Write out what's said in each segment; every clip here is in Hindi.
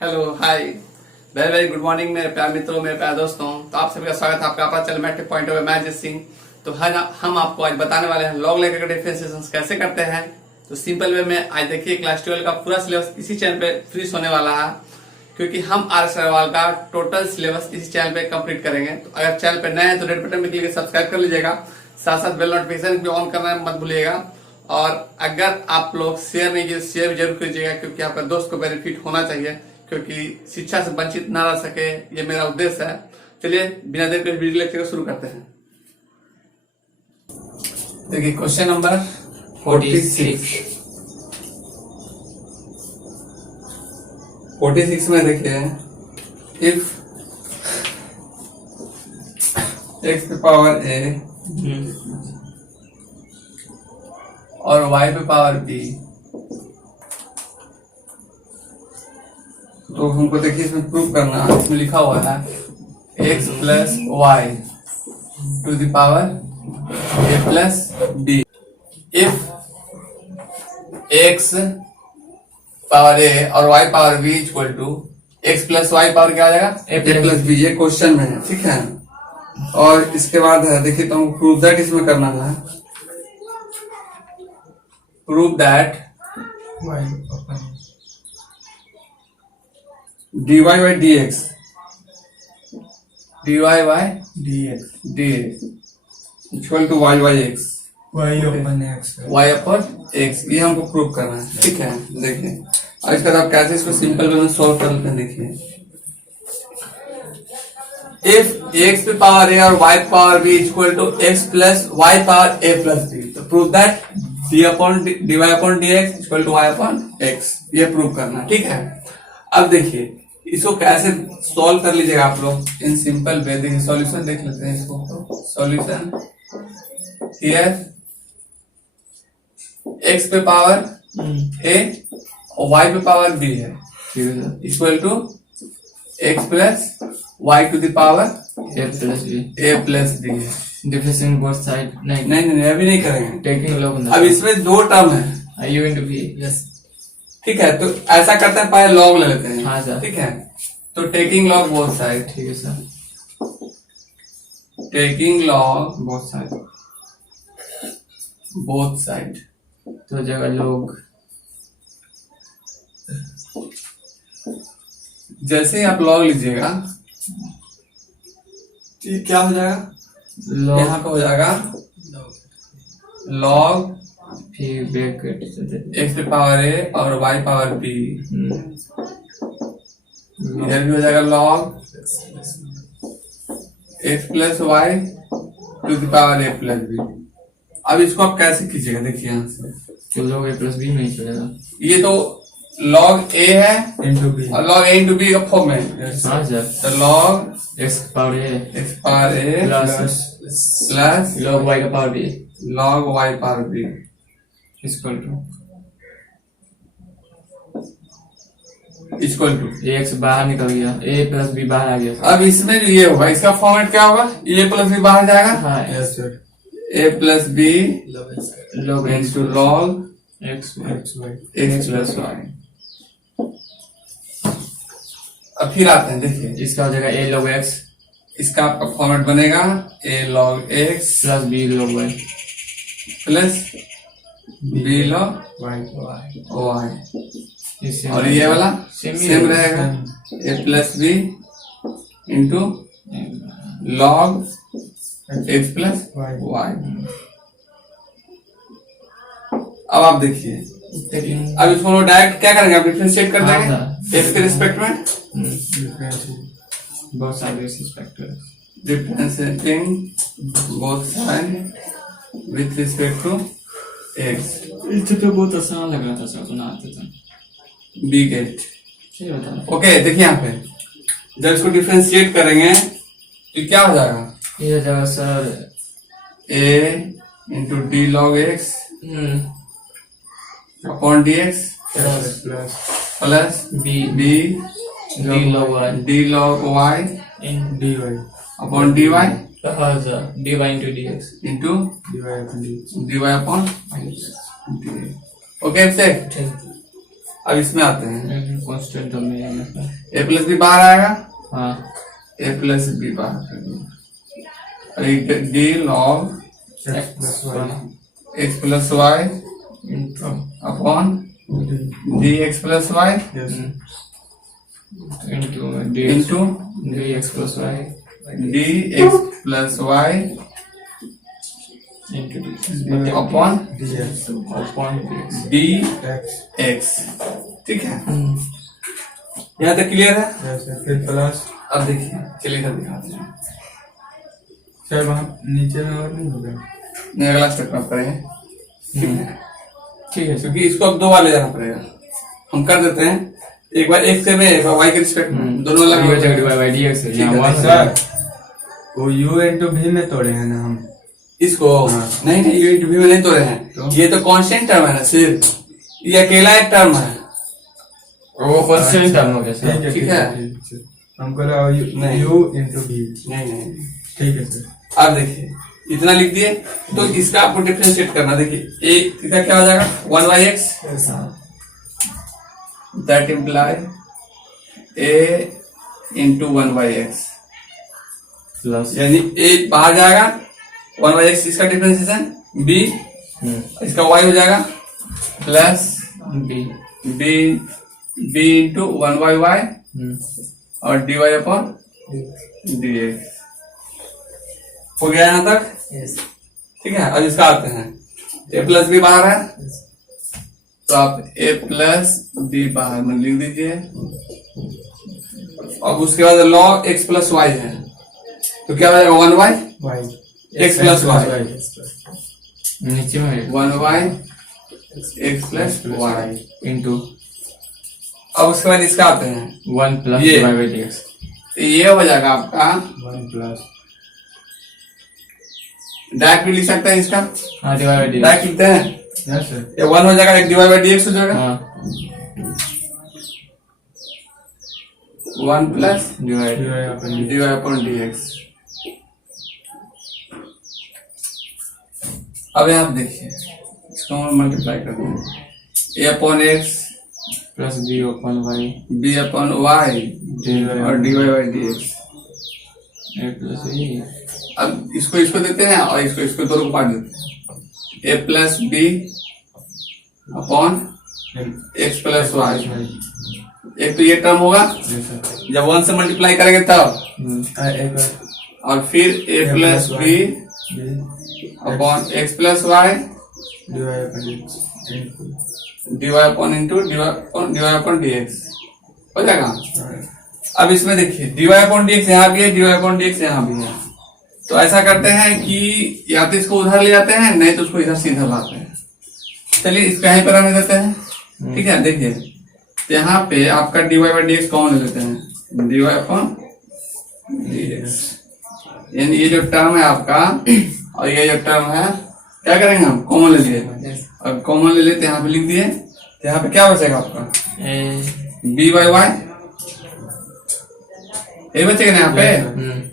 Hello hi very very good morning मेरे प्यार मित्रों, मेरे प्यार दोस्तों। तो आप सभी का स्वागत है आपका अपना चैनल मैट्रिक पॉइंट ऑफ मैं जित सिंह। तो हम आपको आज बताने वाले हैं लॉग लेकर डिफरेंशिएशन कैसे करते हैं। तो सिंपल वे में आज देखिए क्लास 12 का पूरा सिलेबस इसी चैनल पे फ्री होने वाला है, क्योंकि हम आर अग्रवाल का टोटल सिलेबस इसी चैनल पे कंप्लीट करेंगे। तो अगर चैनल पे नए हैं तो रेड बटन पे क्लिक करके सब्सक्राइब कर लीजिएगा, साथ साथ बेल नोटिफिकेशन भी ऑन करना मत भूलिएगा। और अगर आप लोग शेयर नहीं किए शेयर भी जरूर कीजिएगा, क्योंकि आपका दोस्त को बेनिफिट होना चाहिए, क्योंकि शिक्षा से वंचित ना रह सके, ये मेरा उद्देश्य है। चलिए बिना देर के वीडियो लेक्चर को शुरू करते हैं। देखिए क्वेश्चन नंबर 46 में देखिए, इफ x पे पावर a और y पे पावर b, तो हमको देखिए इसमें प्रूव करना है। इसमें लिखा हुआ है x plus Y to the power a plus b। If x power a और y power b equal to x plus Y power क्या आ जाएगा a प्लस b। ये क्वेश्चन में है, ठीक है। और इसके बाद है देखिए, तो हमको प्रूव दैट इसमें करना है। Prove that dy by dx equal to y by x y upon x, ये हमको प्रूव करना है, ठीक है। देखिए अब इसका आप कैसे इसको सिंपल वे में सॉल्व कर लेते हैं। देखिए इफ x पे पावर a और y power b equal to x plus y power a plus b, तो prove that dy upon dx equal to y upon x, ये प्रूव करना, ठीक है। अब देखिए इसको कैसे सॉल्व कर लीजिएगा आप लोग इन सिंपल वे। देखिए सॉल्यूशन देख लेते हैं इसको। सॉल्यूशन हियर x पे पावर a और y पे पावर b है, equal to x plus y to the power a plus b है। डिफरेंशिएशन बोथ साइड नहीं अभी नहीं करेंगे, टेकिंग लॉग अब इसमें दो टर्म है u into v। यस, ठीक है। तो ऐसा करते हैं, पहले लॉग ले लेते हैं। हाँ सर, ठीक है। तो टेकिंग लॉग बोथ साइड, ठीक है sir. Taking log both both side side, तो जगह लोग जैसे ही आप लॉग लीजिएगा तो ये क्या हो जाएगा, लॉग यहाँ पे हो जाएगा लॉग फिर ब्रैकेट x पे पावर a और y पावर b, इधर भी हो जाएगा log x plus Y to the power a plus b। अब इसको आप कैसे कीजिएगा, देखिए यहाँ से तो लॉग a प्लस b में ही चलेगा। ये तो log a है into b और log a into b का फॉर्म है। हाँ सर, तो log x power a x power a plus log y का power b log y power b equal to x बाहर निकल गया, a प्लस b बाहर आ गया। अब इसमें जो ये होगा, इसका फॉर्मेट क्या होगा, a प्लस b बाहर जाएगा, हाँ a plus b log x into log x plus y। अब फिर आते हैं, देखिए इसका हो जाएगा a log x इसका आपका फॉर्मेट बनेगा a log x plus b log y plus b log y, इससे और ये वाला सेम सेम रहेगा a plus b into log x plus y। अब आप देखिए, अब इसको डायरेक्ट क्या करेंगे, आप डिफरेंशिएट कर देंगे x के रिस्पेक्ट में, बहुत सारे respect differentiating both side with respect to x। इसे तो बहुत आसान लग रहा था सर, बनाते थे। बी गेट, सही बता। ओके। देखिए यहाँ पे जब इसको डिफरेंशिएट करेंगे तो क्या हो जाएगा, ये हो जाएगा sir a into D log X upon D x plus b B d log y D log Y in dy upon D Y dy into dx into D Y upon okay. अब इसमें आते हैं, कांस्टेंट टर्म में है ना। ए प्लस बी बाहर आएगा, हाँ ए प्लस बी बाहर कर दिया, D log x plus Y upon D x plus Y into D x plus Y D x plus Y into upon upon D x. ठीक है, यहाँ तक क्लियर है। फिर प्लस, अब देखिए, चलिए इधर दिखाते हैं। सर वहाँ नीचे में और नहीं होगा। नहीं, अगला स्टेप में करेंगे। ठीक है। क्योंकि इसको अब दो बार ले जाना पड़ेगा। हम कर देते हैं, एक बार एक्स में, एक बार वाई के रिस्पेक्ट में, दोनों अलग हो जाएगा। डिवाइड बाय डीएक्स है। ठीक है, यहाँ सर वो u इंटू v में तोड़े हैं ना हम। इसको नहीं नहीं, ये इंटू भी में नहीं तोड़े हैं, ये तो कांस्टेंट टर्म है ना, सिर्फ ये अकेला एक टर्म है। वो कांस्टेंट टर्म हो गया सर। ठीक है। हमको लगा नहीं। u into v। नहीं नहीं, ठीक है सर। अब देखिए, इतना लिख दिए, तो इसका आपको डिफरेंशिएट करना। देखिए ए इसका क्या हो जाएगा, 1/x, that imply a into 1/x, plus यानी a बाहर जाएगा, 1/x इसका डिफरेंशिएशन, b इसका y हो जाएगा plus B b into 1/y और dy अपॉन dx। हो गया यहाँ तक। ठीक है, अब इसका आते हैं, a प्लस बी बाहर है, तो आप a प्लस बी बाहर में लिख दीजिए। अब उसके बाद log x प्लस वाई है, तो क्या हो जाएगा, 1y x प्लस वाई, नीचे में 1y x plus Y into अब उसके बाद इसका आते हैं, 1 प्लस ये। Divide by DX. तो ये हो जाएगा आपका, 1 प्लस डायरेक्ट भी लिख सकते हैं इसका, हाँ डिवाइड बाय डीएक्स। डायरेक्ट लिखते हैं, यस सर। ये 1 हो जाएगा, एक डिवाइड बाई dx हो जाएगा, हाँ 1 plus divide dy upon dx। अब यहाँ पे देखिए, इसको हम मल्टीप्लाई करते हैं, a upon x plus B upon Y b upon y और dy by dx। A plus B. अब इसको इसको देते हैं और इसको इसको दोनों को काट देते हैं, a plus B upon x plus Y. एक तो ये टर्म होगा, जब 1 से मल्टीप्लाई करेंगे तब, और फिर a plus B upon x plus Y dy upon into dy upon dx हो जाएगा। अब इसमें देखिए, dy अपॉन dx यहाँ भी है, dy अपॉन dx यहाँ भी है, तो ऐसा करते हैं कि या तो इसको उधर ले जाते हैं, नहीं तो उसको इधर सीधा लाते हैं। चलिए इसको यहीं पर आने देते हैं। ठीक है, देखिए तो यहाँ पे आपका dy बाई dx कॉमन ले लेते हैं, dy अपॉन dx, यानी ये जो टर्म है आपका और ये जो टर्म है, क्या करेंगे हम, कॉमन ले लिए। अब कॉमन ले लेते, यहाँ पे लिख दिए, तो यहाँ पे क्या बचेगा आपका, b बाई वाई, ये बचेगा ना यहाँ पे।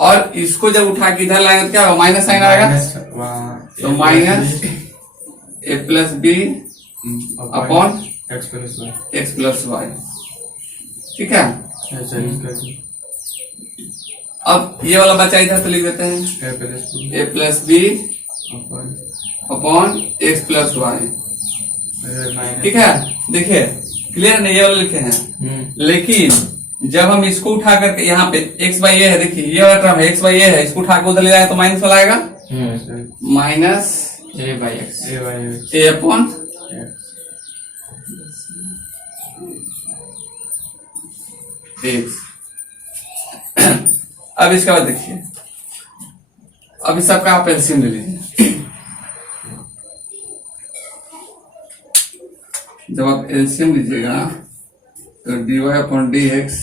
और इसको जब उठा के इधर लाएंगे तो क्या होगा, माइनस साइन आएगा, तो minus a plus B upon x plus Y. ठीक है, अब ये वाला बचा इधर तो लिख देते हैं, a plus B upon x plus Y. ठीक है, देखिए क्लियर नहीं, ये वाला लिखे हैं, लेकिन जब हम इसको उठा करके यहाँ पे x बाई ए है, देखिए ये वाला टर्म है x बाई ए है, इसको उठा के उधर ले जाए तो माइनस वाला आएगा, minus A by x A upon x. अब इसके बाद देखिए, अब इस सबका आप एलसीएम ले लीजिए। जब आप एलसीएम लीजिएगा तो dy अपॉन डी एक्स,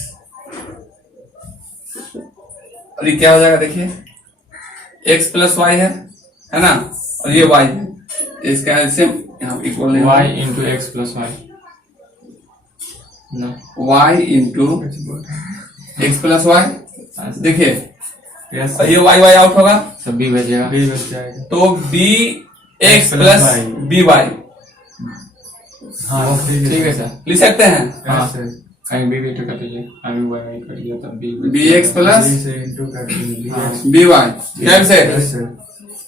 और ये क्या हो जाएगा, देखिए x प्लस वाई है ना, और ये y है, इसका एलसीएम यहाँ इक्वल नहीं, Y into X plus Y, y into X plus Y. देखिए ये y आउट होगा, सब बी बचेगा, बच जाएगा, तो b x plus B Y, हाँ ठीक है सर। लिख सकते हैं हाँ। सर कहीं बी वेक्टर कट गया, अभी वाई कट गया तब B B X plus B से इंटू कर देंगे हाँ। बी वाई कैसे यस सर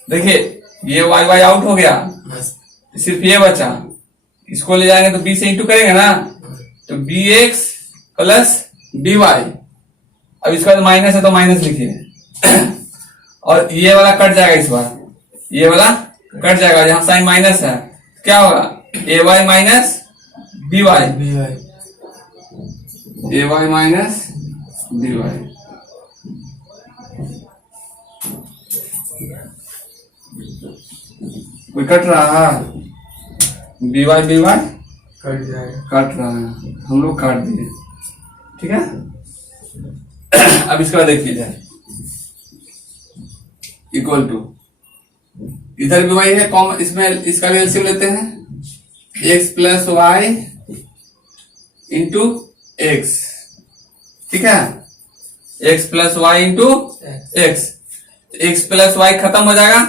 देखिए ये वाई वाई आउट हो गया, सिर्फ ये बचा, इसको ले जाएंगे तो बी से इंटू करेंगे ना, तो B X plus B Y. अब इसका तो माइनस है तो माइनस लिखिए और ये वाला कट जाएगा, इस बार ये वाला कट जाएगा, जहां साइन माइनस है क्या होगा, A Y minus B Y, B Y A Y minus B Y. कोई कट रहा है, बी वाई कट जाएगा। काट रहा है, हम लोग काट दिए, ठीक है। अब इसके बाद देखिए जाए इक्वल टू, इधर भी वही है कॉमन, इसमें इसका एलसीएम लेते हैं, X plus Y into X, ठीक है, X plus Y into X, X plus Y खत्म हो जाएगा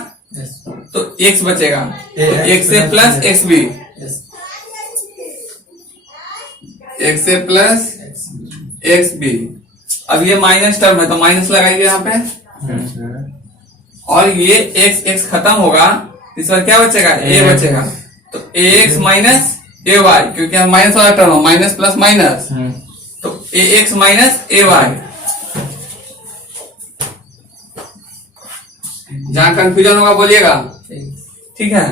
तो एक्स बचेगा, एक्स से प्लस एक्स बी, एक्स से प्लस एक्स बी। अब ये माइनस टर्म है तो माइनस लगाइए यहाँ पे, यस सर और ये एक्स एक्स खत्म होगा, इस बार क्या बचेगा, ए बचेगा, तो ए एक्स माइनस ए वाई, क्योंकि हम माइनस वाला टर्म है, माइनस प्लस माइनस, तो ए एक्स माइनस ए वाई। जहां कंफ्यूजन होगा बोलिएगा, ठीक है।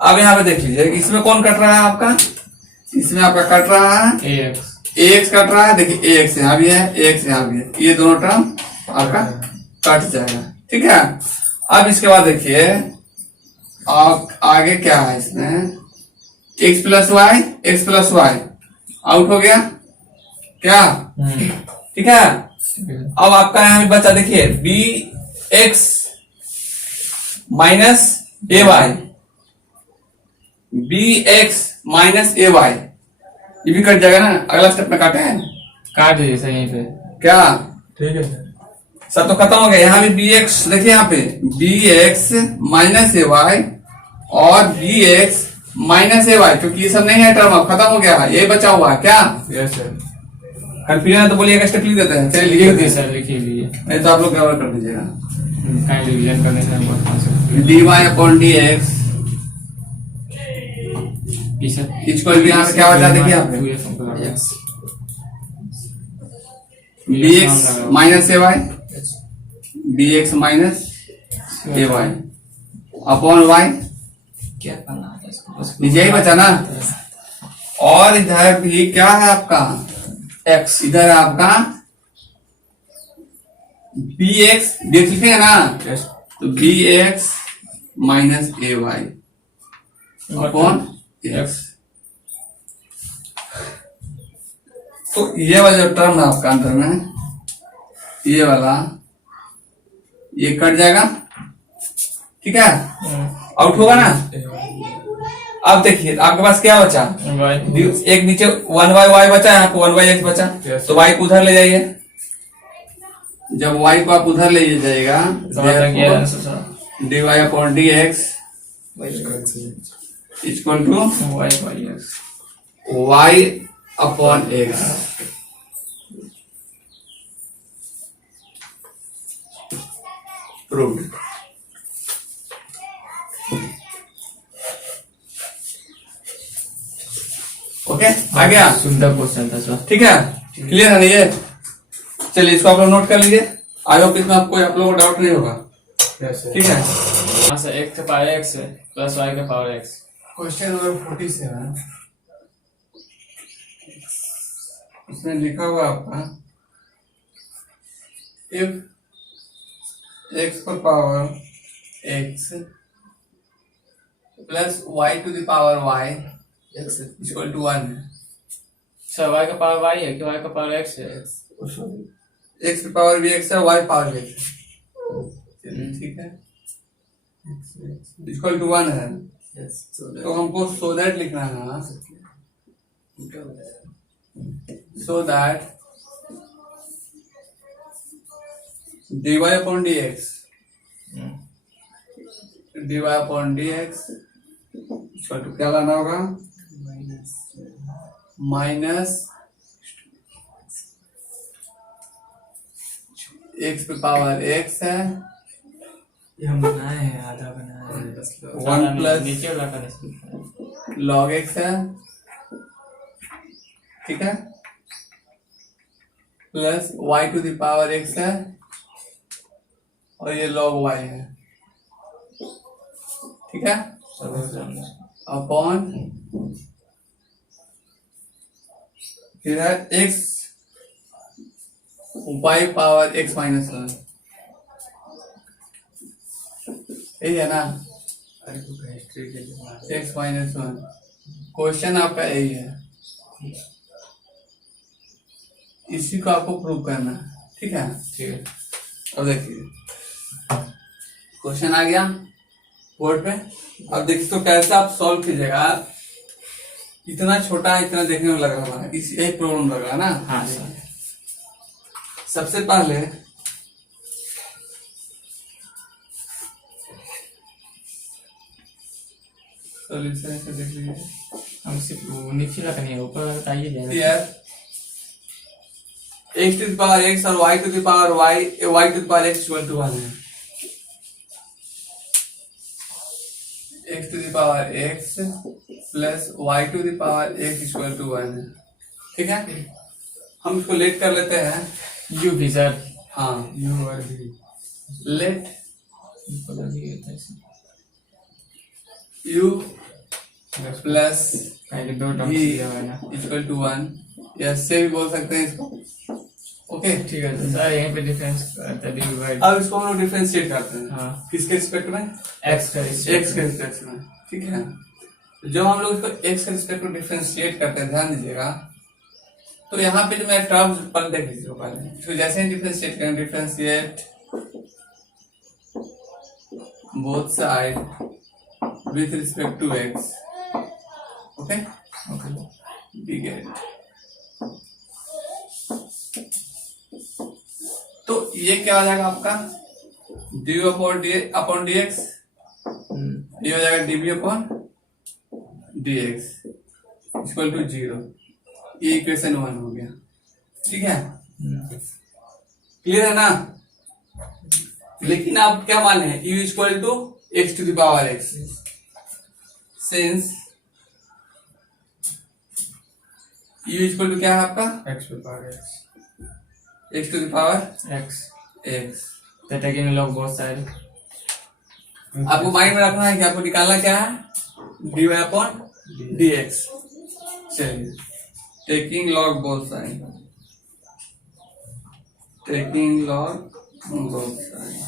अब यहाँ पे देख लीजिए, इसमें कौन कट रहा है आपका, इसमें आपका कट रहा है ए एक्स, ए एक्स कट रहा है, देखिए ए एक्स यहाँ भी है, ए एक्स यहाँ भी है, ये दोनों टर्म आपका कट जाएगा, ठीक है। अब इसके बाद देखिए आप आगे क्या है, इसमें एक्स प्लस वाई आउट हो गया क्या, ठीक है। अब आपका यहाँ भी बचा, देखिए B X minus A Y, B X minus A Y, ये भी कट जाएगा ना, अगला स्टेप में काटे हैं काट दीजिए सर यहीं पे। क्या, ठीक है सर सब तो खत्म हो गया, यहाँ भी बी एक्स देखिए, यहाँ पे B X minus A Y और B X minus A Y, क्योंकि ये सब नहीं है टर्म, अब खत्म हो गया, ये बचा हुआ है क्या, यस सर कंफ्यूजन है तो बोलिएगा, स्टेप लिख देते हैं, चलिए लिख लिख दिए दिए, सर, लिख ही लिए। नहीं तो आप लोग गड़बड़ कर दीजिएगा। कहीं रिवीजन करने से बहुत आसान D Y upon D X sir. Equal, यहाँ पे क्या बचा देखिए यहाँ पे, B X minus A Y, B X minus A Y upon Y, क्या करना है इसको, नीचे ही बचा ना, और इधर भी क्या है आपका एक्स, इधर है आपका बी एक्स, बी एक्स लिखेंगे ना, यस तो B X minus A Y upon x. तो ये वाला जो टर्म है आपका अंदर में, ये वाला ये कट जाएगा, ठीक है, आउट होगा ना। अब देखिए आपके पास क्या बचा, एक नीचे वन बाई वाई बचा, यहाँ पे वन बाई एक्स बचा, Yes. तो वाई को उधर ले जाइए, जब वाई को आप उधर ले जाइएगा, D Y upon D x equal to Y upon X. Proved. Okay आ गया, सुंदर क्वेश्चन था सर। ठीक है, क्लियर है ना ये। चलिए इसको आप लोग नोट कर लीजिए, आई होप इसमें आपको आप लोगों को डाउट नहीं होगा, यस सर ठीक है। यहाँ से x के पावर x है प्लस y के पावर x। क्वेश्चन नंबर 47 उसमें लिखा हुआ आपका, इफ x पर power x plus y to the power y equal to 1 है, सर y का पावर y है कि y का पावर x है? x की पावर भी x है, y पावर भी x है, ठीक है, इक्वल टू 1 है। तो हमको सो दैट लिखना है, so that dy upon dx, dy upon dx equal to क्या लाना होगा, माइनस एक्स पे पावर एक्स है, ये हम बनाए हैं, आधा बनाए हैं। वन प्लस नीचे वाला का नहीं। लॉग एक्स है, ठीक है, plus Y to the power X है, और ये लॉग वाई है, ठीक है, अपॉन फिर है X Y power x minus one, यही है ना, अरे तो हिस्ट्री के लिए एक्स माइनस वन। क्वेश्चन आपका यही है, इसी को आपको प्रूव करना है, ठीक है। ठीक है। अब देखिए क्वेश्चन आ गया बोर्ड पे। अब देखिए तो कैसे आप सॉल्व कीजिएगा। इतना छोटा है, इतना देखने में लग रहा है, इस यही प्रॉब्लम लग रहा है ना। हाँ सर। सबसे पहले सॉल्यूशन से देख लीजिए। हम सिर्फ वो नीचे वाला का नहीं, ऊपर बताइए जरा। यार X to the power x और Y to the power Y, Y to the power X equal to one है। X to the power x plus Y to the power X equal to one है, ठीक है। हम इसको लेट कर लेते हैं। यू भी सर। हाँ, यू और भी लेट बदल दिए थे इसे। यू प्लस पहले दो टर्म भी दिया हुआ है ना। इक्वल टू वन, या से भी बोल सकते हैं इसको, ओके। ठीक है सर, यहीं पे डिफरेंस करते हैं डी बाई। अब इसको हम लोग डिफरेंशिएट करते हैं। हाँ। किसके रिस्पेक्ट में? एक्स का एक्स के रिस्पेक्ट में, ठीक है। जब हम लोग इसको एक्स के रिस्पेक्ट में डिफरेंशिएट करते हैं, ध्यान दीजिएगा, तो यहाँ पे जो मैं टर्म्स पर देख लीजिए पहले, इसको जैसे ही डिफरेंशिएट करें, differentiate both side with respect to X, okay okay. We get. तो ये क्या हो जाएगा आपका डी अपॉन डी एक्स, ये हो जाएगा DB upon D x equal to 0। ये इक्वेशन 1 हो गया, ठीक है। क्लियर है ना। लेकिन आप क्या माने हैं, u equal to X to the power X, since u equal to क्या है आपका एक्स पे power X, X to the power X X. तो टेकिंग लॉग बहुत सारे। आपको माइंड में रखना है कि आपको निकालना क्या है, D Y upon D X. चलिए, taking log both side, taking log both side.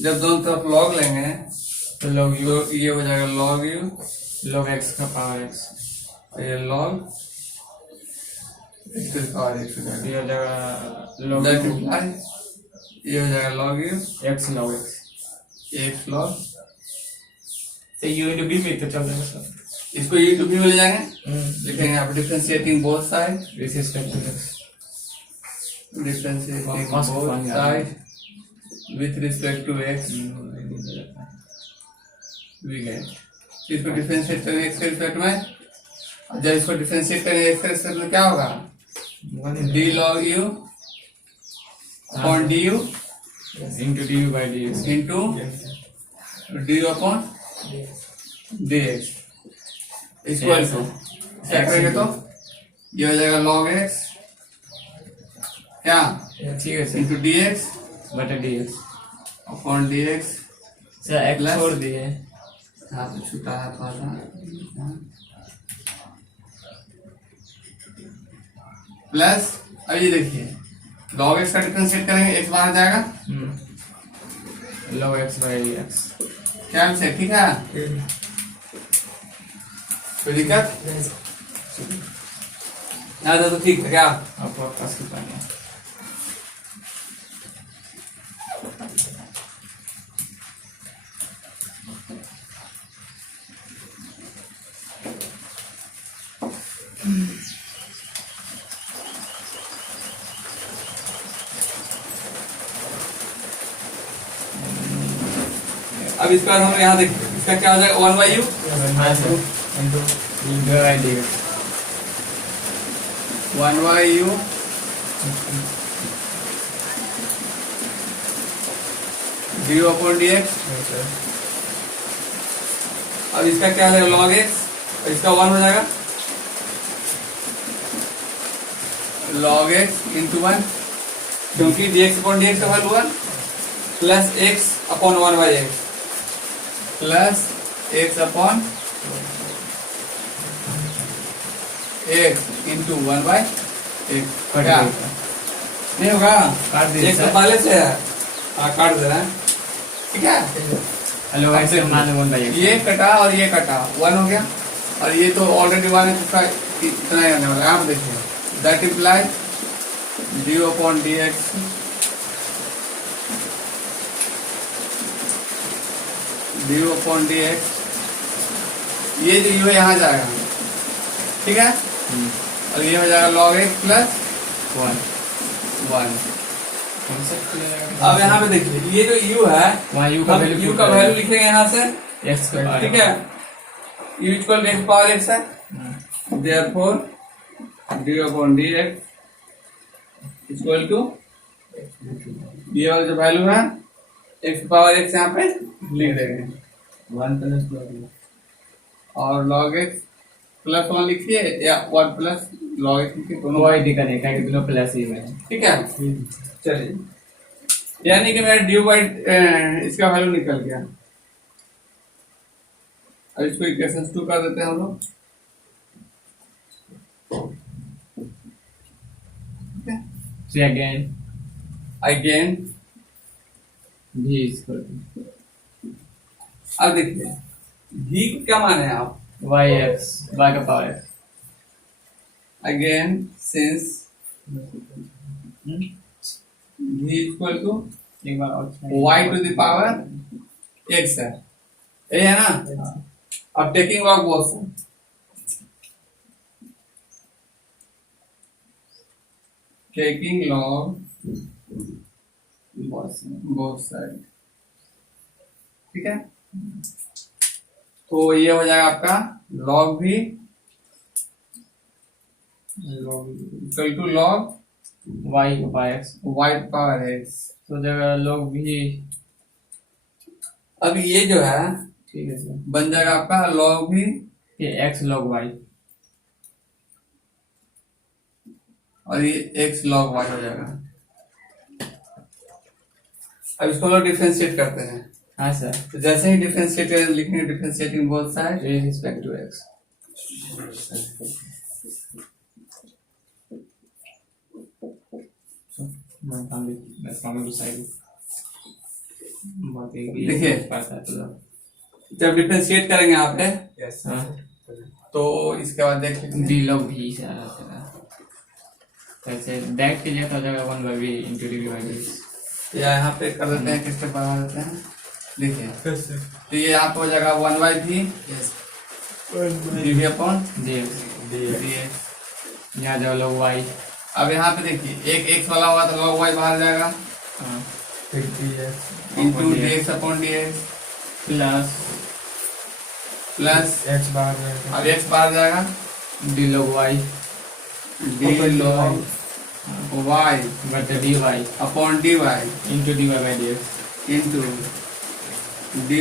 जब दोनों तरफ लॉग लेंगे तो लॉग यू, तो ये हो जाएगा लॉग यू, लॉग एक्स का पावर एक्स, और ये log x to the power x हो जाएगा। ये हो जाएगा लॉग That implies ये हो जाएगा log you, x log x. X log, तो यू इंटू बी में तो चल जाएगा सर। इसको ये टू भी मिल जाएंगे। लिखेंगे यहाँ पे differentiating both side, this is to x. Differentiating First both one, yeah. Side with respect to x, we get. इसको डिफरेंशिएट करेंगे एक्स के रिस्पेक्ट में, और जब इसको डिफरेंशिएट करेंगे एक्स के रिस्पेक्ट में क्या होगा, d log u upon d u into d u by d x into d u upon D x equal to, क्या करेंगे तो ये हो जाएगा लॉग एक्स क्या ठीक है सर, इंटू डी एक्स बटा D x. Upon D X. Sir x Plus? छोड़ दिए। यहाँ पे छूटा है थोड़ा प्लस। अब ये देखिए लॉग एक्स का डिफरेंशिएट करेंगे, एक्स बाहर जाएगा, लॉग एक्स बाई एक्स। क्या से ठीक है, कोई दिक्कत यहाँ तो ठीक है क्या। आपको पास की पानी अब इस बार हम यहाँ देखिए इसका क्या हो जाएगा 1/u हाँ sir into divide dx 1/u du upon dx। अब इसका क्या है log x और इसका 1 हो जाएगा log x इंटू 1 क्योंकि dx अपॉन dx का value 1 plus x upon 1/x plus x upon x into 1/x क्या नहीं होगा काट दीजिए एक तो सर। पहले से है काट दे रहे हैं ठीक है। हेलो अब x देखिए, मान 1/x ये कटा और ये कटा 1 हो गया और ये तो ऑलरेडी 1 है तो इसका इतना ही आने वाला है। आप देखिए that imply du upon dx du upon dx ये जो u है यहाँ जाएगा ठीक है और ये हो जाएगा log x प्लस 1। अब यहाँ पे देखिए ये जो u है वहाँ u का हम वैल्यू u का वैल्यू लिखेंगे यहाँ से x का ठीक है u equal to x power x है therefore du upon dx equal to ये वाला जो वैल्यू है x पावर x यहाँ पे लिख देंगे 1 प्लस और log x प्लस 1 लिखिए या 1 प्लस log x लिखिए दोनों कोई दिक्कत नहीं है दोनों प्लस ही में ठीक है। चलिए यानी कि मेरा ड्यू बाई इसका वैल्यू निकल गया। अब इसको इक्वेशन 2 कर देते हैं हम लोग so again again. v is equal to अब देखिए v को क्या माने आप yx y का power x again since v equal to एक बार और y to the power x है ये है ना। अब taking log both taking log both side ठीक है। तो ये हो जाएगा आपका log भी इक्वल टू log y का power x y power x। तो जगह लोग भी अब ये जो है ठीक है सर बन जाएगा आपका log भी ये x log y और ये x log y हो जाएगा। अब इसको लोग डिफरेंशिएट करते हैं हाँ सर तो जैसे ही डिफरेंशिएट लिखेंगे differentiating both side with respect to x मैं coming to side बहुत ही देखिए। पाता है तो जब डिफरेंशिएट करेंगे यहाँ पे हाँ तो इसके बाद देख लीजिए d log v से आ जाता है ऐसे दैट के लिए तो हो जाएगा 1/v into dv by dx या यहाँ पे कर देते हैं किस पे बढ़ा देते हैं देखिए तो ये यहाँ पे हो जाएगा 1/v dv upon dx dx। यहाँ जाओ log y अब यहाँ पे देखिए एक x वाला होगा तो log y बाहर जाएगा हाँ into dx upon dx plus x बाहर जाएगा अब x बाहर जाएगा d log y d log y but the dy upon dy into dy by dx into dy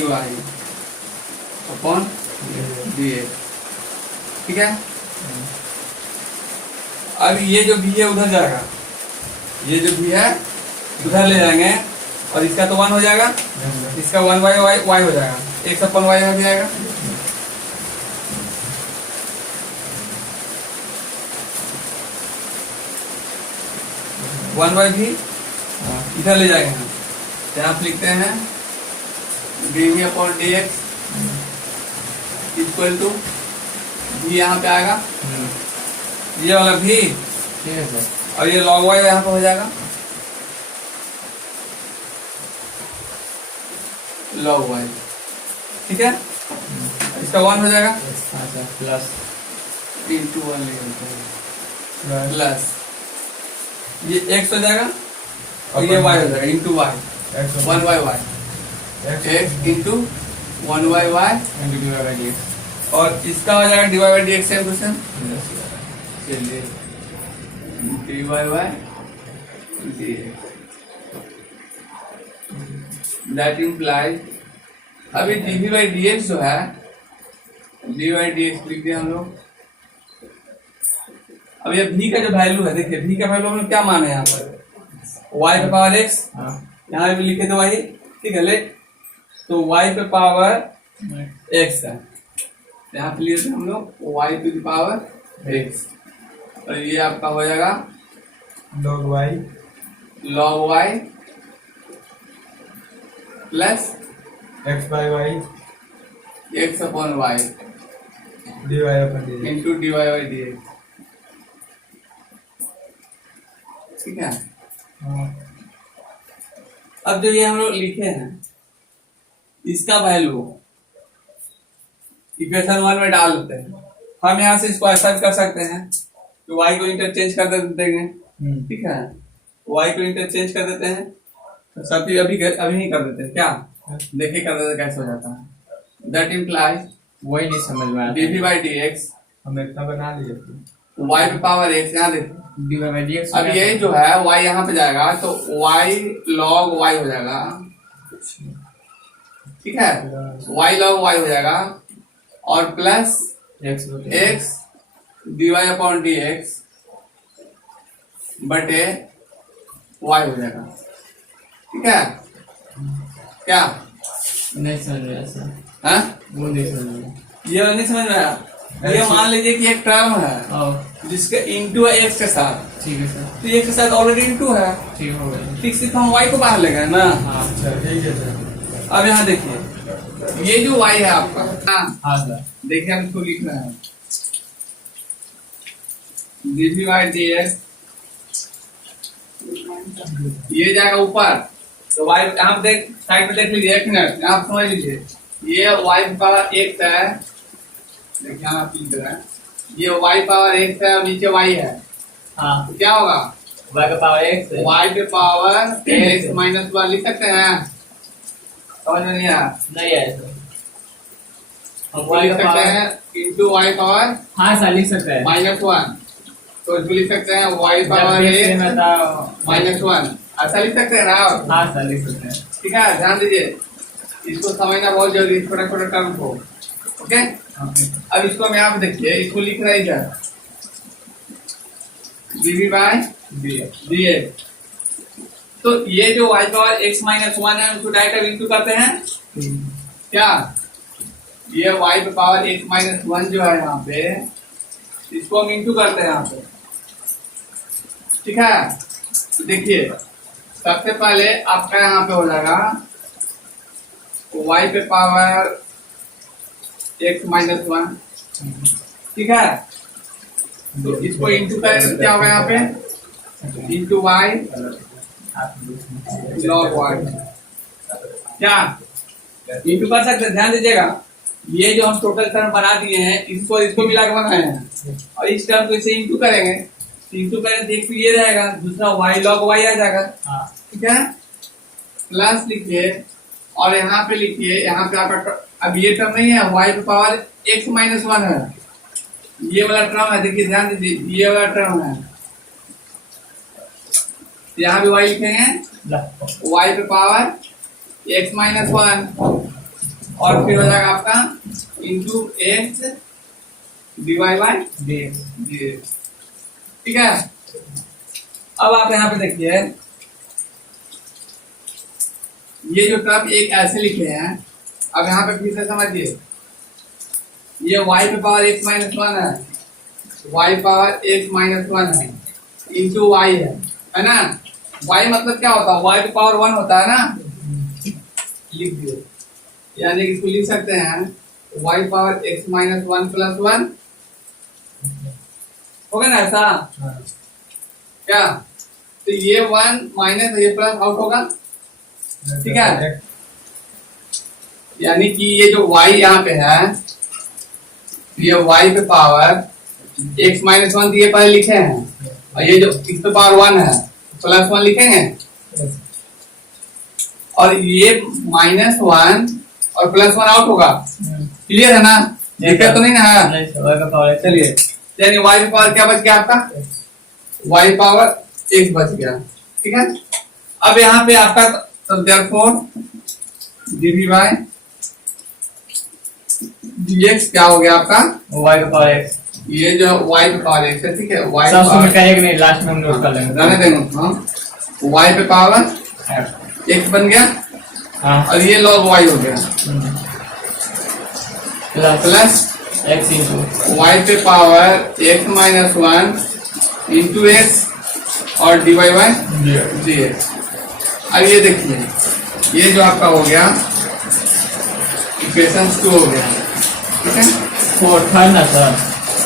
upon dx ठीक है। अब ये जो भी है उधर जाएगा ये जो भी है उधर ले जाएंगे और इसका तो 1 हो जाएगा इसका 1/y हो जाएगा x अपॉन y हो जाएगा। वन बाई भी इधर ले जाएंगे हम तो यहाँ पे लिखते हैं dv upon dx equal to v यहाँ पे आएगा ये वाला भी ठीक है सर और ये log y यहाँ पे हो जाएगा log y ठीक है। इसका 1 हो जाएगा हाँ सर प्लस इंटू 1 प्लस ये x हो जाएगा और ये y हो जाएगा into y 1/y x into 1 by y, into dy by dx। और इसका हो जाएगा dy by dx same question, चलिए dy by dx, that implies, अभी dv बाई dx जो है, dy बाई dx लिख दिया हम लोग। अब ये v का जो वैल्यू है, देखिए v का वैल्यू हमने क्या माना है यहाँ पर, y पे पावर x, हाँ यहाँ भी लिखे तो वही, ठीक है, लेट, तो y पे पावर x है, यहाँ पे लिए थे हम लोग y to the power x, और ये आपका हो जाएगा log y log y plus x by y x upon y dy upon dx। Into dy by dx, ठीक है। हाँ अब जो ये हम लोग लिखे हैं, इसका वैल्यू इक्वेशन 1 में डाल देते हैं। हम यहाँ से इसको ऐसा भी कर सकते हैं कि y को इंटरचेंज कर देंगे, ठीक है, y को इंटरचेंज कर देते हैं, तो सब चीज अभी नहीं कर देते हैं, क्या देखिए कर देते कैसे हो जाता है। दैट इम्प्लाइज वही नहीं समझ में आता। dv बाई dx, हम इतना बना लिए थे। y पे पावर x, यहाँ देखिए dy by dx। अब ये जो है y यहाँ पे जाएगा तो y log y हो जाएगा, ठीक है, y log y हो जाएगा, और plus x dy upon dx बटे y हो जाएगा, ठीक है, क्या नहीं समझ में आया सर, हाँ? वो नहीं समझ में ये नहीं समझ में आया? ये मान लीजिए कि एक टर्म है आया। जिसका इंटू है x के साथ, ठीक है सर, तो x के साथ ऑलरेडी इंटू है, ठीक हो गया। ठीक, सिर्फ हम y को बाहर ले गए ना। हाँ अच्छा ठीक है सर। अब यहाँ देखिए ये जो y है आपका, हाँ हाँ सर, देखिए हम इसको लिख रहे हैं dv बाई dx, ये जाएगा ऊपर, तो y यहाँ पे देख साइड पे देख लीजिए, एक मिनट आप समझ लीजिए, ये y पावर x है, देखिए आप लिख रहे हैं, ये y पावर x है और नीचे y है, हाँ तो क्या होगा y का पावर x है। y पे पावर x माइनस 1 लिख सकते हैं, समझ में नहीं आया? नहीं आया सर, हम लिख सकते हैं इंटू y पावर हाँ सर लिख सकते हैं। -1, तो इसको लिख सकते हैं y पावर x -1, ऐसा लिख सकते हैं ना आप? हाँ सर लिख सकते हैं। ठीक है, ध्यान दीजिए, इसको समझना बहुत जरूरी है, छोटा छोटा टर्म को, ओके। अब इसको मैं आप देखिए, इसको लिख रहा है इधर dv बाय dx, तो ये जो y पावर x -1 है उसको डायरेक्ट इंटू करते हैं, क्या ये y पे पावर x -1 जो है यहाँ पे, इसको हम इंटू करते हैं यहाँ पे, ठीक है। तो देखिए सबसे पहले आपका यहाँ पे हो जाएगा y पे पावर x -1, ठीक है, तो इसको इंटू करें क्या होगा यहाँ पे, इंटू y log y, क्या इंटू कर सकते हैं, ध्यान दीजिएगा, ये जो हम टोटल टर्म बना दिए हैं इसको मिला के बनाए हैं, और इस टर्म को इसे इंटू करेंगे, इंटू करेंगे देख तो ये रहेगा, दूसरा y log y आ जाएगा, ठीक है, प्लस लिखिए, और यहाँ पे लिखिए, यहाँ पे आपका अब ये टर्म नहीं है, y पे पावर x -1 है, ये वाला टर्म है, देखिए ध्यान दीजिए, ये वाला टर्म है, यहाँ भी y लिखेंगे, y पे पावर x -1, और फिर हो जाएगा आपका into x dy by dx, ठीक है। अब आप यहाँ पे देखिए, ये जो टर्म एक ऐसे लिखे हैं, अब यहाँ पे फिर से समझिए, ये y पे पावर x -1 है, y पावर x -1 है, इंटू y है ना, y मतलब क्या होता है, y पे पावर 1 होता है ना, लिख दिए, यानी इसको लिख सकते हैं y पावर x -1 प्लस 1, होगा ना ऐसा, क्या, तो ये 1 माइनस ये प्लस आउट होगा, ठीक है, यानी कि ये जो y यहाँ पे है, ये y पे पावर x -1 दिए पहले लिखे हैं, और ये जो x पे पावर 1 है प्लस 1 लिखेंगे, और ये -1 और +1 आउट होगा। क्लियर है ना, दिक्कत तो नहीं ना है? नहीं सर, y का पावर चलिए यानी y की पावर क्या बच गया आपका, y पावर x बच गया। ठीक है, अब यहाँ पे आपका therefore dv by dx क्या हो गया आपका, y का पावर x। ये जो y पे पावर x है, ठीक है, y सब पावर में करेंगे नहीं, लास्ट में हम नोट कर लेंगे। रहने देंगे हाँ, y पे पावर x बन गया हाँ और ये log y हो गया प्लस x इंटू y पे power x minus 1 into x और dy बाय dx। अब ये देखिए ये जो आपका हो गया इक्वेशन 2 हो गया। ठीक है, 4 था ना सर।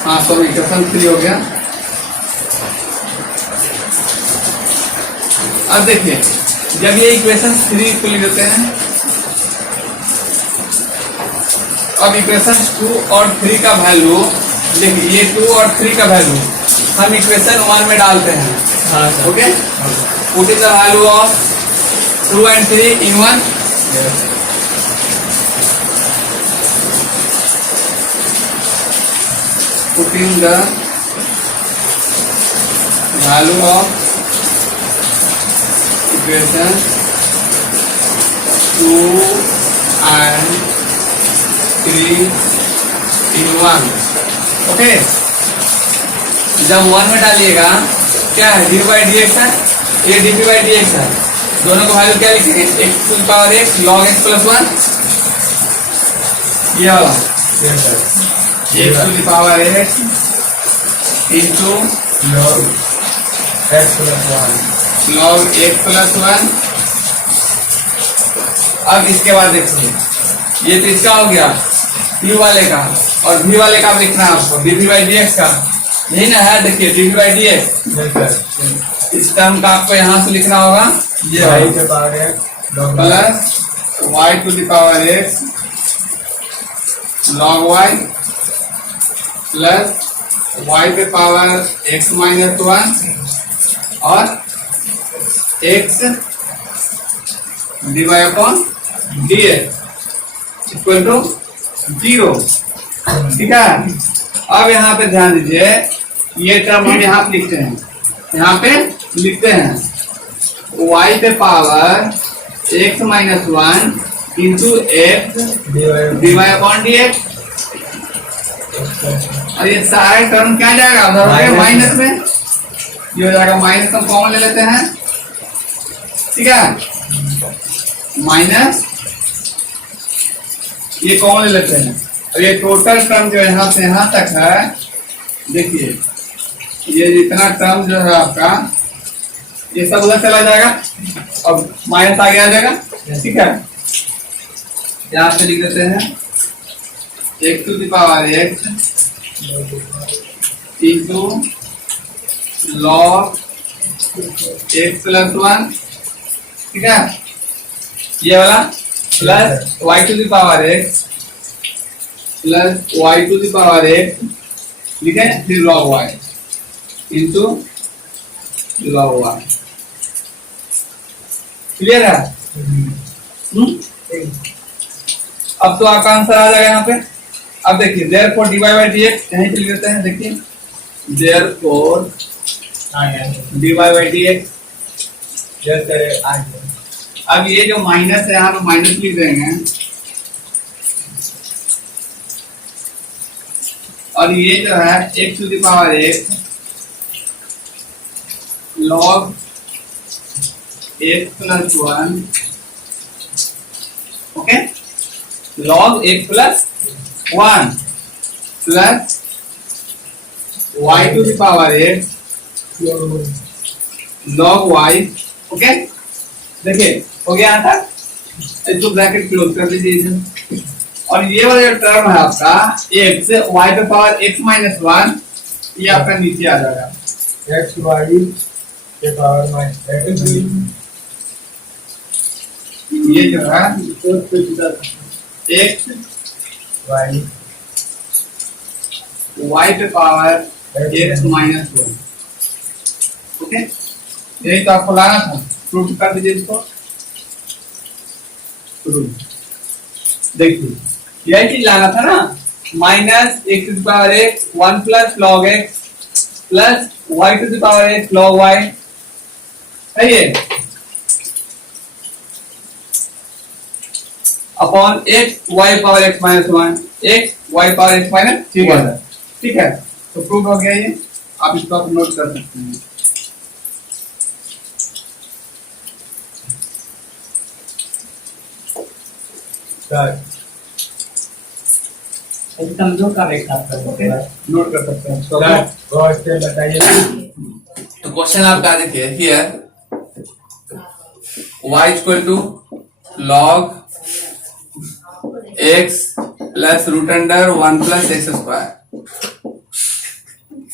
हाँ तो इक्वेशन 3 हो गया। अब देखिए जब ये इक्वेशन 3 को लिख देते हैं, अब इक्वेशन 2 और 3 का वैल्यू देखिए, ये 2 और 3 का वैल्यू हम इक्वेशन 1 में डालते हैं। हाँ sir. Okay, put in the value of 2 and 3 in 1। Put in the value of equation 2 and 3 in 1। Okay, जब 1 में डालिएगा क्या है, डी बाई डी एक्स है, ये डी बाई डी एक्स है, दोनों को वैल्यू क्या लिखेंगे, x to the power x log x plus 1, ये वाला x to the power x into log x plus 1। Log x plus 1। अब इसके बाद देखिए ये तो इसका हो गया u वाले का, और v वाले का लिखना है आपको dv बाई dx का, यही ना है, देखिए dv by dx yes sir। इस टर्म का आपको यहाँ से लिखना होगा, ये y के power x log y plus y to the power x log y plus y पे पावर x माइनस 1 और x divide upon dx equal to 0। ठीक है, अब यहाँ पे ध्यान दीजिए, ये टर्म हम यहाँ पे लिखते हैं, यहाँ पे लिखते हैं y पे power x minus 1 into x divide upon dx। और ये सारे टर्म क्या जाएगा उधर माइनस में, ये हो जाएगा माइनस, हम कॉमन ले लेते हैं। ठीक है, माइनस ये कॉमन ले लेते हैं, और ये टोटल टर्म जो यहाँ से यहाँ तक है, देखिए ये जितना टर्म जो है आपका ये सब उधर चला जाएगा और माइनस आगे आ जाएगा। ठीक है, यहाँ पे लिख देते हैं x to the power x into log x plus 1। ठीक है, ये वाला plus Y to the power x plus Y to the power x लिखे, फिर log y into log y. Clear है? अब तो आपका आंसर आ जाएगा यहाँ पे। अब देखिए देयरफॉर dy बाई dx यहीं पे लिख देते हैं, देखिए देयरफॉर dy बाई dx। अब ये जो माइनस है यहाँ पे माइनस लिख देंगे, और ये जो है x to the power x log x plus 1, okay, log x plus 1 plus y to the power x log y। Okay, देखिए हो गया यहाँ तक, इसको ब्रैकेट क्लोज कर दीजिए इसे। और ये वाला जो टर्म है आपका x y पे पावर x माइनस 1, ये आपका नीचे आ जाएगा x y के पावर माइनस, ये जो है x y y पे पावर x माइनस 1। ओके, यही तो आपको लाना था, प्रूफ कर दीजिए इसको, प्रूफ देखिए यही चीज लाना था ना, minus x to power x 1 plus log x plus Y to the power x log y, सही है, upon x Y power x minus 1 x Y power x minus 1। ठीक है, तो प्रूव हो गया ये, आप इसको आप नोट कर सकते हैं। समझो का रेखा नोट कर सकते हैं इसको। बताइए। तो क्वेश्चन आपका देखिए here y equal to log x plus root under 1 plus x square.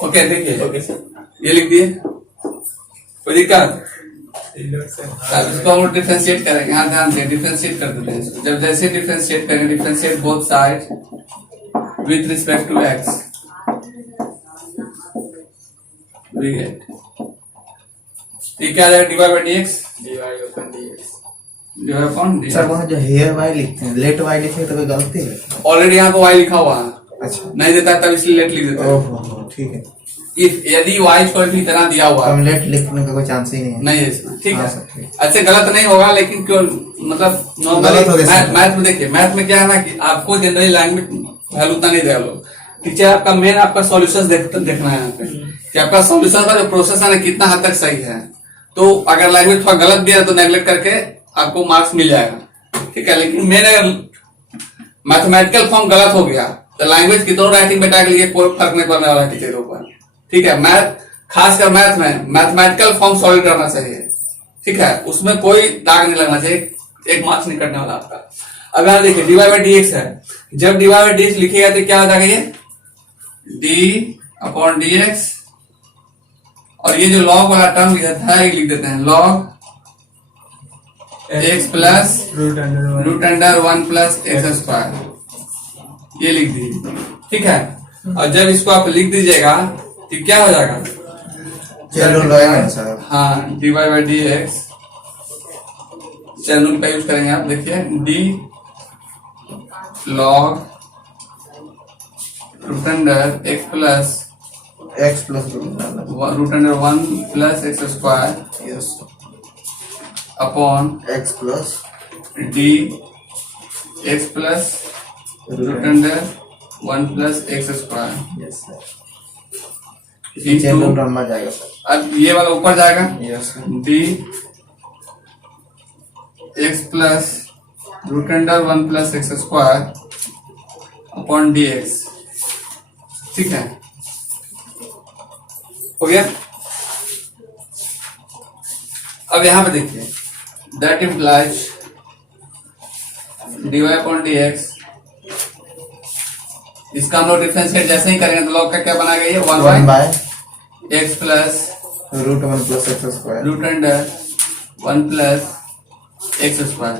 Okay देखिए ये लिख दिए, कोई दिक्कत? अब इसको हम डिफरेंशिएट करेंगे, यहाँ ध्यान दें, डिफरेंशिएट कर देते हैं इसको। जब जैसे डिफरेंशिएट करेंगे, differentiate both side with respect to x, we get ये क्या आ जाएगा, d y by d x, d Y upon d. Sir वहाँ जो हेयर वाई लिखते हैं, लेट वाई लिखे तो कोई गलती है? ऑलरेडी यहाँ पे y लिखा हुआ है, अच्छा, नहीं देता है तब इसलिए लेट लिख देता है। ओहो ठीक है, यदि y इक्वल टू इतना दिया हुआ है, हम लेट लिखने का कोई चांस ही नहीं है। नहीं है इसमें, ठीक हाँ है, सर, ठीक। ऐसे गलत नहीं होगा, लेकिन क्यों मतलब गलत हो नॉर्मली गया सर। मैथ में देखिए, मैथ में क्या है ना कि आपको जनरली लैंग्वेज वैल्यू उतना नहीं देगा लोग। टीचर आपका मेन आपका सॉल्यूशन देखना है यहाँ पे कि आपका सॉल्यूशन का जो प्रोसेस है ना कितना हद तक सही है। तो अगर लैंग्वेज थोड़ा गलत भी है तो नेगलेक्ट करके आपको मार्क्स मिल जाएगा, ठीक है। लेकिन मेन अगर मैथमेटिकल फॉर्म गलत हो गया तो लैंग्वेज कितनों राइटिंग बेटा के लिए कोई फर्क नहीं पड़ने वाला टीचर के ऊपर, ठीक है। मैथ खासकर मैथ में मैथमेटिकल फॉर्म सॉल्व करना चाहिए, ठीक है, उसमें कोई दाग नहीं लगना चाहिए, एक मार्क्स नहीं कटने वाला आपका। अब यहाँ देखिए d y by d x है, जब d y by d x लिखिएगा तो क्या हो जाएगा, ये डी अपॉन डी एक्स, और ये जो लॉग वाला टर्म था ये लिख देते हैं log x plus root under 1 plus x square, ये लिख दीजिए, ठीक है। और जब इसको आप लिख दीजिएगा तो क्या हो जाएगा, चलो लोएगा सर। हाँ d y by d x, channel का यूज करेंगे आप, देखिए d log root under x plus root under 1 plus x square yes, upon x plus d x plus root under 1 plus x square. Yes sir, into- channel run जाएगा सर। अब ये वाला ऊपर जाएगा, yes sir, d x plus root under 1 plus x square upon D x, ठीक है, हो गया। अब यहां पे देखिए that implies d Y upon D x, इसका हम लोग डिफरेंशिएट जैसे ही करेंगे तो लॉग का क्या बनाएगा, ये 1 1 by by x plus root 1 plus x square. Root under 1 plus x square.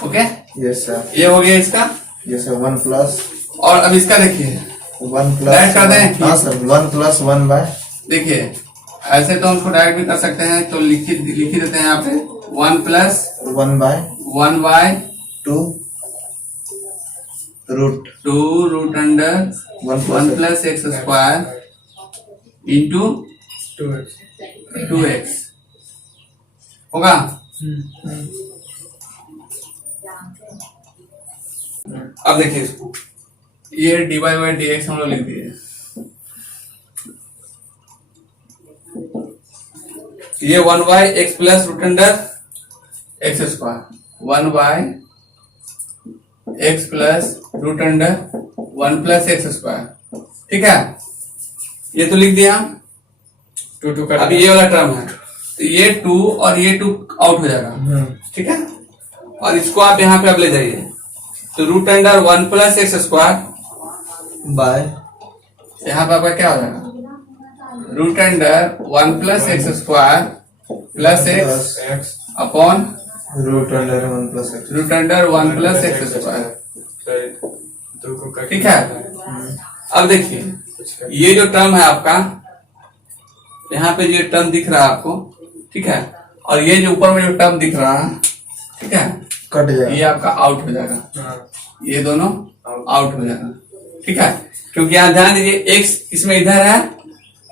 Okay, yes sir, ये हो गया इसका। यस सर, 1 प्लस और अब इसका देखिए 1 Direct कर दें? हाँ सर, 1 प्लस 1 बाय, देखिए ऐसे तो हम उसको डायरेक्ट भी कर सकते हैं, तो लिख ही देते हैं यहाँ पे 1 plus 1 by 1 by 2 root 2 root under 1 plus x square into 2x होगा। अब देखिए इसको, ये d y by d x हम लोग लिख दिए, ये 1 by x plus root under x square, 1 by x plus root under 1 plus x square, ठीक है, ये तो लिख दिया। अभी ये वाला टर्म है तो ये 2 और ये 2 आउट हो जाएगा, ठीक है, और इसको आप यहाँ पे अब ले जाइए तो root under 1 plus x square by, यहाँ पे आपका क्या हो जाएगा, root under 1 plus x square plus x upon root under 1 plus x, root under 1 plus x square, ठीक है। अब देखिए ये जो टर्म है आपका, यहाँ पे जो टर्म दिख रहा है आपको, ठीक है, और ये जो ऊपर में जो टर्म दिख रहा है, ठीक है, कट ये जाएगा। आपका आउट हो जाएगा, ये दोनों आउट हो जाएगा, ठीक है। क्योंकि यहाँ ध्यान दीजिए एक्स इसमें इधर है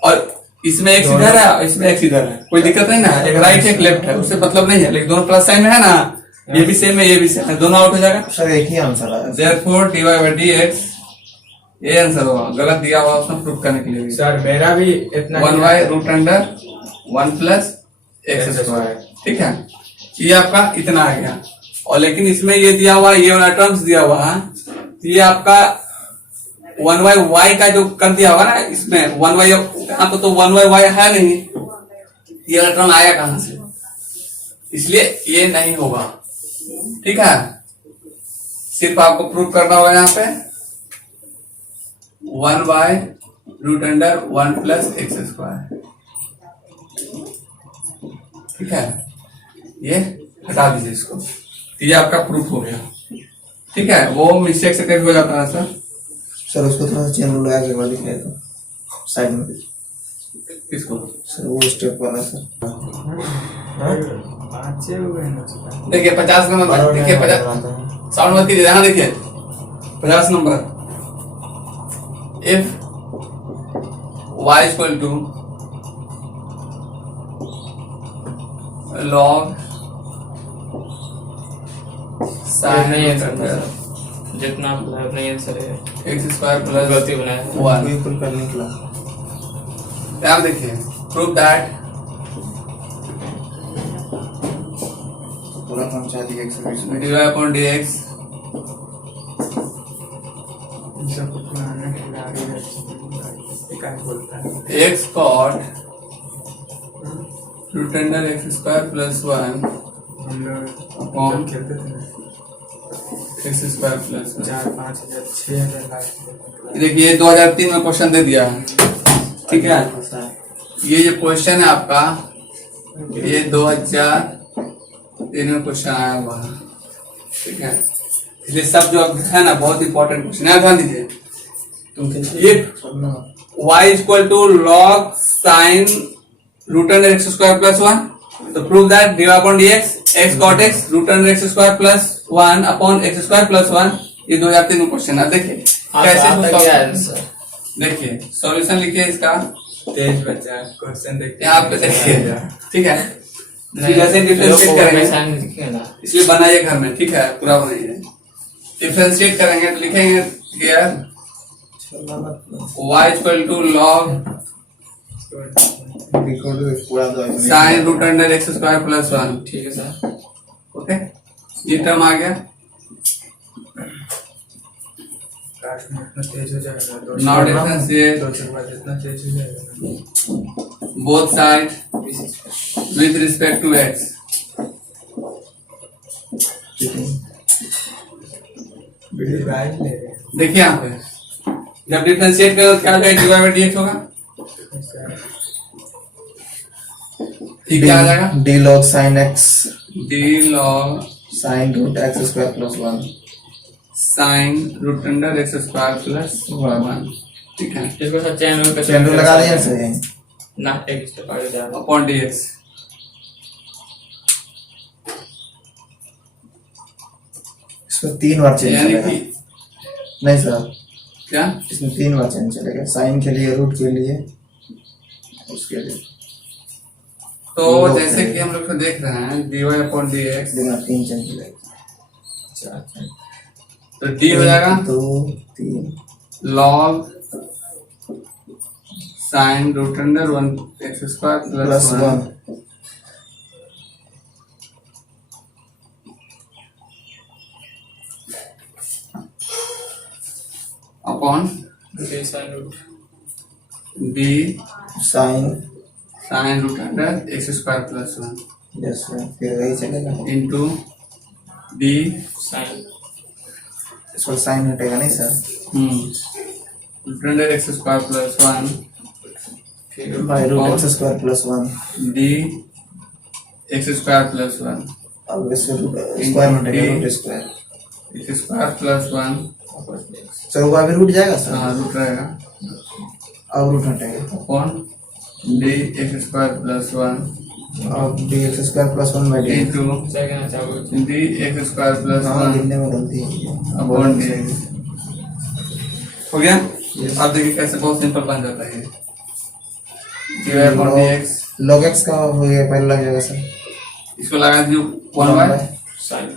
और इसमें एक्स इधर है और इसमें एक्स इधर है, कोई दिक्कत नहीं ना, एक राइट एक लेफ्ट है, उससे मतलब नहीं है, लेकिन दोनों प्लस साइन में है ना, ये भी सेम है ये भी सेम है, दोनों आउट हो जाएगा। सर एक ही आंसर आया। देयरफॉर dy by dx ये आंसर होगा, गलत दिया हुआ उसमें प्रूफ करने के लिए भी। सर मेरा भी इतना 1/√1 प्लस एक्स स्क्वायर, ठीक है। ये आपका इतना आ गया, और लेकिन इसमें ये दिया हुआ, ये वाला टर्म्स दिया हुआ है, तो ये आपका 1/y का जो कर दिया होगा ना, इसमें 1y यहाँ पे तो 1/y है नहीं, ये वाला टर्म आया कहां से, इसलिए ये नहीं होगा, ठीक है। सिर्फ आपको प्रूफ करना होगा यहाँ पे 1/√1 प्लस एक्स स्क्वायर, ठीक है। ये हटा दीजिए इसको, ये आपका प्रूफ हो गया, ठीक है। वो मिस्टेक से कभी हो जाता है सर। सर उसको थोड़ा सा चेन लगा के दिख रहा था साइड में। किसको? सर वो स्टेप वाला सर। अच्छे हुए हैं। देखिए 50 नंबर, देखिए 50 साउंड मत कीजिए, यहाँ देखिए 50 number, if y equal to log नहीं है sin सर, जितना आप बनाए उतना ही आंसर है, एक्स स्क्वायर प्लस गलती बनाया है। 1। बिल्कुल कर निकला। यहाँ देखिए प्रूव दैट पूरा पहुंचा दिया एक्सप्रेशन। dy upon dx सब पुराने खिलाड़ी क्या बोलता है x cot √x square plus 1 हम लोग कौन? जब खेलते थे ना, एक्स स्क्वायर प्लस 1। 4-5,000 6,000 लाख। देखिए 2003 में क्वेश्चन दे दिया है, ठीक है। ये जो क्वेश्चन है आपका, ये 2003 में क्वेश्चन आया हुआ है, ठीक है। इसलिए सब जो अब है ना बहुत इंपॉर्टेंट क्वेश्चन है, ध्यान दीजिए। ये y equal to log sin √x square plus 1, तो prove that dy upon dx x cot x √x square plus 1 upon x square plus 1, ये 2003 में क्वेश्चन है। देखिए कैसे आंसर देखिए सॉल्यूशन लिखिए इसका, तेज बच्चा क्वेश्चन देखते यहाँ पे देखिए, ठीक है। जैसे डिफरेंशिएट करेंगे, इसलिए बनाइए घर में, ठीक है, पूरा बनाइए। डिफरेंशिएट करेंगे तो लिखेंगे here y equal to log पूरा sin √x स्क्वायर प्लस 1, ठीक है सर। ओके। ये टर्म आ गया, काश में इतना तेज हो जाएगा। नाउ डिफरेंशिएट दो से बाद इतना तेज हो जाएगा। Both side with respect to x। Video राइट ले रहे हैं। देखिए यहाँ पे जब डिफरेंशिएट करो तो क्या हो जाएगा, dy by dx होगा, ठीक क्या आ जाएगा, d log sin x d log sin √x square plus 1 sin √x square plus 1, ठीक है, इसको सर चैन रूल पे चेन रूल लगा दिया सर। ना एक स्टेप आगे जाओ। Upon dx। इसमें 3 बार चेंज यानी चलेगा। कि नहीं सर, क्या, इसमें 3 बार चेंज चलेगा, साइन के लिए, रूट के लिए, उसके लिए। तो जैसे कि हम लोग तो देख रहे हैं dy upon dx, बिना 3 चेंज चलेगा। तो d हो जाएगा 2 3 log sin √1x square plus plus 1 1 अपॉन d sin root d sine. sin √x square plus 1 yes sir, फिर वही चलेगा। इंटू d sin इसको साइन हटेगा नहीं सर, √x स्क्वायर प्लस 1 फिर by √x square plus 1। d x square plus 1 अब इससे स्क्वायर हटेगा, root square. x square plus 1, sir वो अभी रूट जाएगा सर, हाँ रूट रहेगा, अब रूट हटेगा। Upon d x square plus 1 और D x square plus one by D into second अच्छा वो डी एक्स स्क्वायर प्लस हाँ वन लिखने में गलती है अपॉन डी हो गया। आप देखिए कैसे बहुत सिंपल बन जाता है D Y upon D x. Log x का हो गया पहले लग जाएगा सर इसको लगा दीजिए one by sine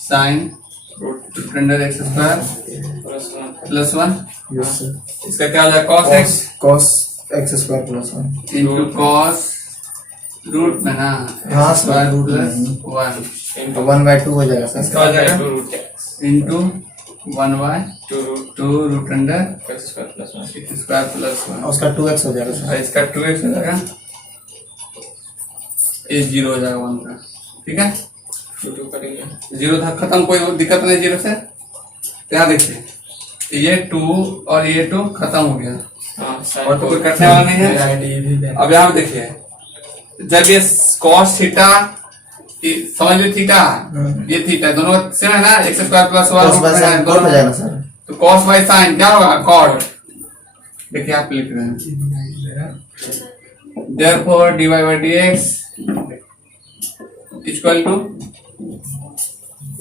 sine root root under x square plus one plus one. Yes sir इसका क्या हो जाएगा cos x cos x square plus one into cos root में ना हाँ, स्क्वायर रूट प्लस में। One into one by two हो जाएगा सर इसका हो जाएगा two root x into one by two root two root under x square plus one x square plus one. और उसका टू एक्स हो जाएगा और सर इसका टू एक्स हो जाएगा ये जीरो हो जाएगा वन का। ठीक है टू करेंगे जीरो था खत्म कोई दिक्कत नहीं जीरो से। तो यहाँ देखिए ये टू और ये टू खत्म हो गया हाँ और तो कोई कटने वाला नहीं है। अब यहाँ पे देखिए जब ये कॉस थीटा समझ लो थीटा ये थीटा दोनों सेम है ना x square plus cos by sine cot हो जाएगा सर तो कॉस बाई साइन क्या होगा कॉट। देखिए आप लिख रहे हैं therefore dy by dx equal to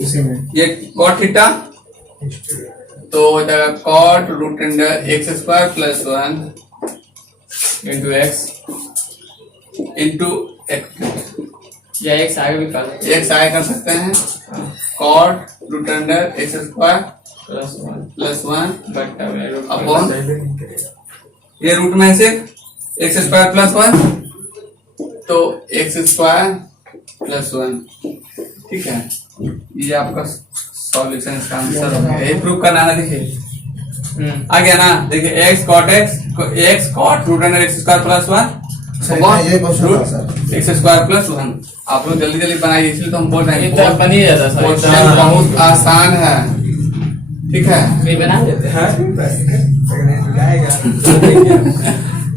इसी में ये कॉट थीटा तो हो जाएगा cot root under x square plus one into x into x या एक्स आगे भी कर एक्स आगे कर सकते हैं cot root under x square plus one plus one but upon ये रूट में से एक्स स्क्वायर प्लस वन तो एक्स स्क्वायर प्लस वन। ठीक है ये आपका सॉल्यूशन इसका आंसर हो गया। ये प्रूव करना है ना देखिए आ गया ना देखिए x cot root under x square plus one ये क्वेश्चन था sir x square plus one. आप लोग जल्दी जल्दी बनाइए इसलिए तो हम बोल रहे ये हैं तो बन ही जाता सर क्वेश्चन बहुत आसान है। ठीक है नहीं बना देते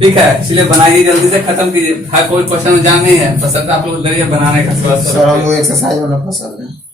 ठीक है इसलिए बनाइए जल्दी से खत्म कीजिए। हर कोई क्वेश्चन जान नहीं है बस आप लोग जरिए बनाने का सर हम वो एक्सरसाइज में ना फंसा रहे हैं